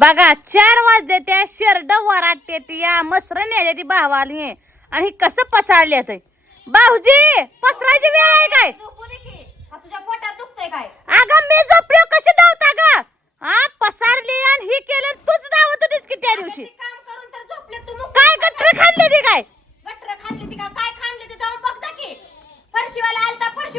बघा चार वाजले त्या शेरड वराटते या मसर नेले ती भावाली आणि कसं पसारले ते भाऊजी पसरायची वेळ आहे काय? अगं मी झोपलो कशी धावता ग? हा पसारली आणि हे केलं तूच धावत होतीस की त्या दिवशी? काय गट्टर खाल्ली ती काय? ती काय ती? जाऊन बघता की. फरशीवाला आलता फरशी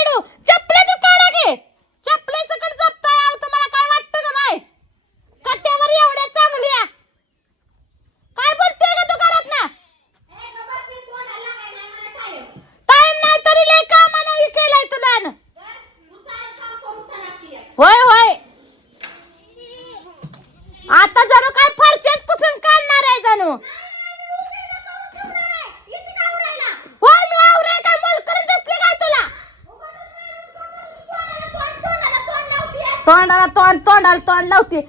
तोंडाला तोंड तोंडाला तोंड लावते.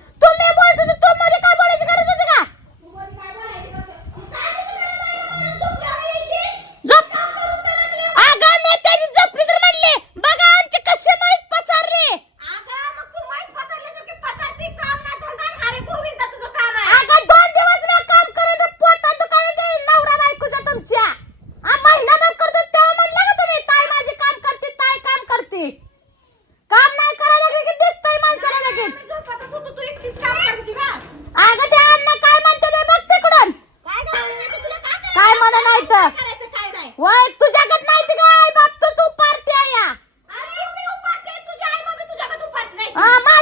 啊妈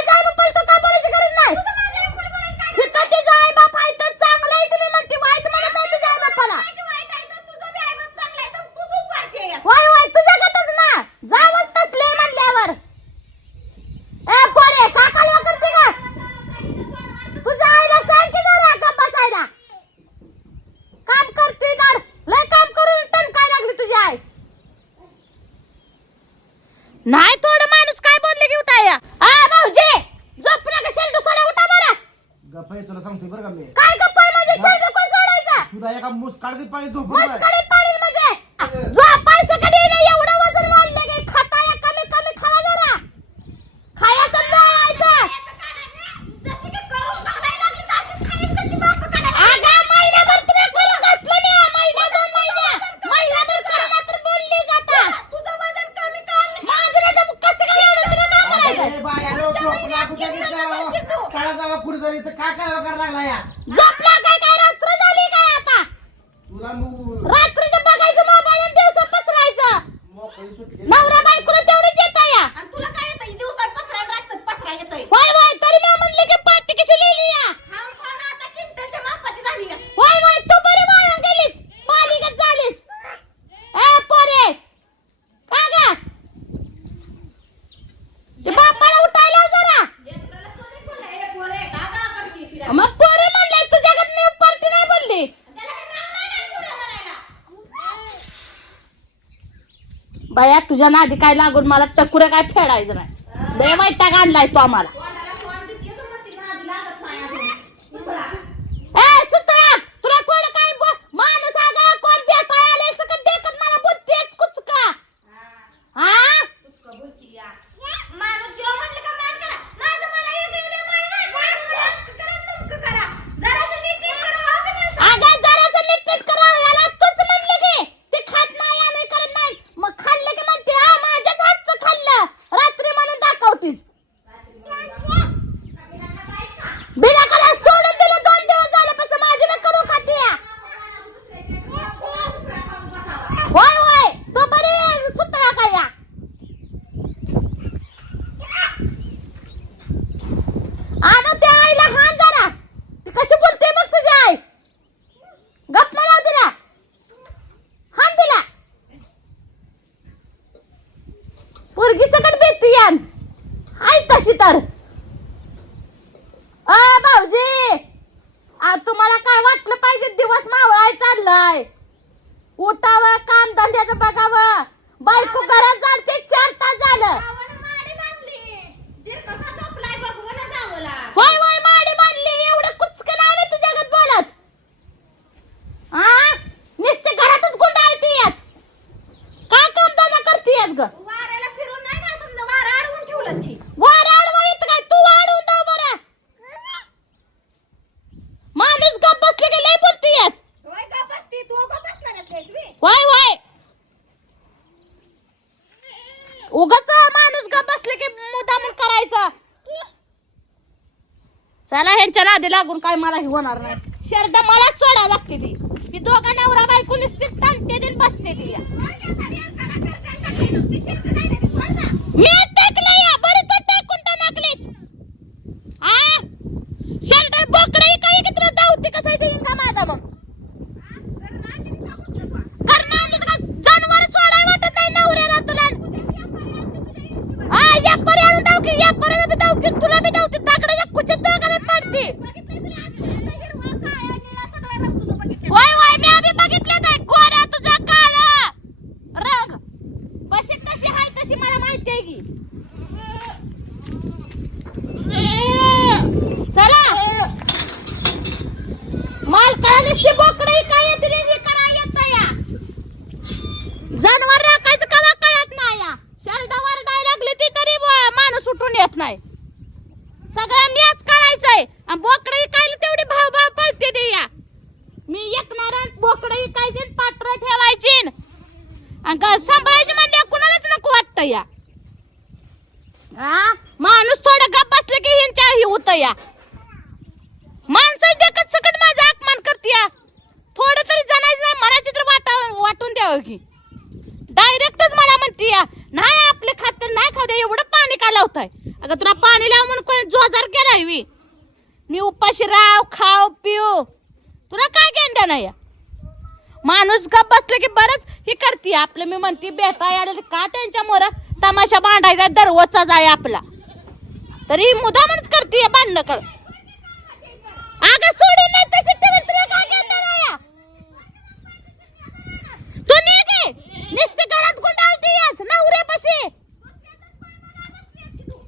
तुला सांगतोय बरं का मी. काय का आहे? माझ्या तुला एका मुस काढते पाहिजे झोपून तुझ्या नादी काय लागून मला टकुरे काय फेडायचं नाही. लय वैताग आणलाय तो आम्हाला तोंडाला तोंड देते तर म्हणते, नादी लागत नाही अजून. सुधरा. ए सुतळा तुला थोडं काय बोल माणूस अगं कोण भेटाय आले सकट देखत मला बोलतेच कुचका हा तुझं बोलती या. माणूस जेव्हा म्हटलं का मान करा. माझं मला वेगळं द्या, मान मान. माझं मला हक्क करा, तुमकं करा. जरासं नीट नीट करा, हो की माणसं? अगं जरासं नीटनीट करावं याला तूच म्हणले की ते खात नाही आम्ही करत नाही मग खाल्लं की म्हणते हा माझ्याच हातचं खाल्लं रात्री म्हणून दाखवतीस बिना करा सोडून दिलं दोन दिवस झाल्यापासून माझी मी करू खाते होय होय तो बरी सुतळा काय या आणू त्या आईला हान जरा ती कशी बोलते मग तुझी आई गप मला दिला हान दिला पोरगी सकट बेती यान हाय तशी तर. अ भाऊजी! आ तुम्हाला काय वाटलं पाहिजे? दिवस मावळाय चाललाय. उठावं काम धंद्याचं बघावं. बायको घरात जायचे चार तास झालं. होय होय माडी बांधली. एवढं आलं जगात बोलत. नुसते घरातच काय काम धंदा करतीयस ग? वाऱ्याला फिरून नाही का समजा? वारा अडवून ठेवलंच की. वर आडवा येत काय तू वाढवून दाव बरं माणूस गप बसले की लय बोलतीयस होय का बसती, तू का बसणारच आहेस बे? होय होय उगाच माणूस गप बसले की मुद्दामून करायचं चला ह्यांच्या नादी लागून काय मला हे होणार नाही. शर्द मलाच सोडावं लागते ती. ती दोघा नवरा बायको नुसती ताणते ती. आणि बसते ती मी टेकलं या बरं तर टेकून तर नाकलीच आ शर्ट बोकडे काय की तुला धावते कसं आहे ते इंगा माझा मग करणार का जनावर सोडाय वाटत नाही नवऱ्याला तुला हा या परी आणून धाव की या परी बी धाव की तुला बी धावते ताकडे या कुचित दोघांना पाडते होय होय मी आधी बघितलं नाही गोऱ्या तुझा काळ रग बशीत कशी हाय तशी मला माहिती आहे की चला मालकाने शिबोकडे काय येते रे हे करा येत या जनावर राखायचं कवा कळत नाही या शर्टावर डाय लागली ती तरी ब- माणूस उठून येत नाही सगळं मीच करायचंय आणि बोकडं इकायला तेवढी भाव भाव पळते ते या मी एकणार बोकडं इकायची पात्र ठेवायची आणि ग- सांभाळायची म्हणजे कुणालाच नको वाटतं या हा? माणूस थोडं गप बसलं की ह्यांच्या हे होतं या माणसं देखत सकट माझा अपमान करते थोडं तरी जणायचं नाही मनाची तर वाटा वाटून द्यावं की. डायरेक्टच मला म्हणते या नाही आपले खातर नाही खाऊ द्या एवढं पाणी का लावताय? अगं तुला पाणी लाव म्हणून कोणी जोजार केलाय मी. उपाशी राव खाव पिऊ. तुला काय घेणं नाही माणूस गप बसलं की बरंच हे करते. आपलं मी म्हणते बेटा आले का त्यांच्या मोर? तमाशा बांधायचा दररोजचा जाय आपला. तरी मुदामच करते बांधणं कर. अगं सोडून नाही तशी ठेवेल तुला काय घेणं नाही या? तू निघे. नुसती घरात गुंडाळतीयस नवऱ्यापाशी.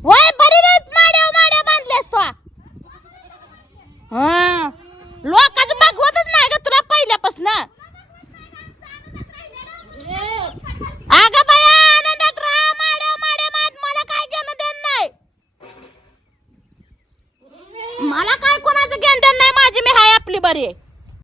वय बरी रे माड्या माड्या बांधल्यास तू. हा.